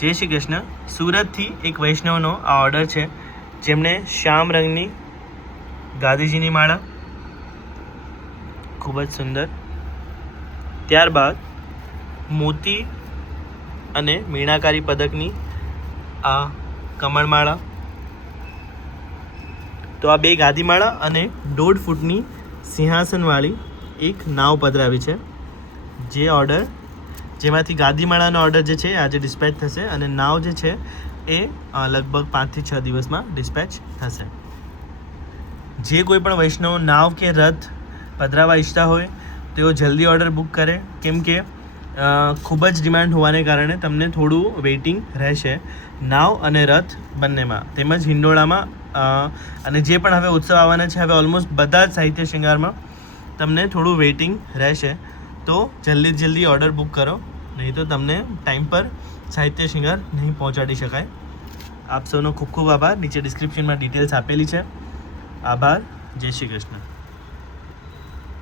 જય શ્રી કૃષ્ણ. સુરતથી એક વૈષ્ણવનો આ ઓર્ડર છે, જેમણે શ્યામ રંગની ગાંધીજીની માળા, ખૂબ જ સુંદર, ત્યારબાદ મોતી અને મીણાકારી પદકની આ કમળમાળા, તો આ બે ગાદીમાળા અને 1.5 ફૂટની સિંહાસનવાળી એક નાવ પધરાવી છે. જે ઓર્ડર જેમાંથી ગાદીમાળાનો ઓર્ડર જે છે આજે ડિસ્પેચ થશે અને નાવ જે છે એ લગભગ 5 થી 6 દિવસમાં ડિસ્પેચ થશે. જે કોઈ પણ વૈષ્ણવ નાવ કે રથ પધરાવવા ઈચ્છતા હોય તેઓ જલ્દી ઓર્ડર બુક કરે, કેમ કે ખૂબ જ ડિમાન્ડ હોવાને કારણે તમને થોડું વેઇટિંગ રહેશે નાવ અને રથ બંનેમાં, તેમજ હિંડોળામાં. અને જે પણ હવે ઉત્સવ આવવાના છે, હવે ઓલમોસ્ટ બધા જ સાહિત્ય શૃંગારમાં તમને થોડું વેઇટિંગ રહેશે. તો જલ્દી ઓર્ડર બુક કરો, નહીં તો તમને ટાઈમ પર સાહિત્ય શૃંગાર નહીં પહોંચાડી શકાય. આપ સૌનો ખૂબ ખૂબ આભાર. નીચે ડિસ્ક્રિપ્શનમાં ડિટેલ્સ આપેલી છે. આભાર. જય શ્રી કૃષ્ણ.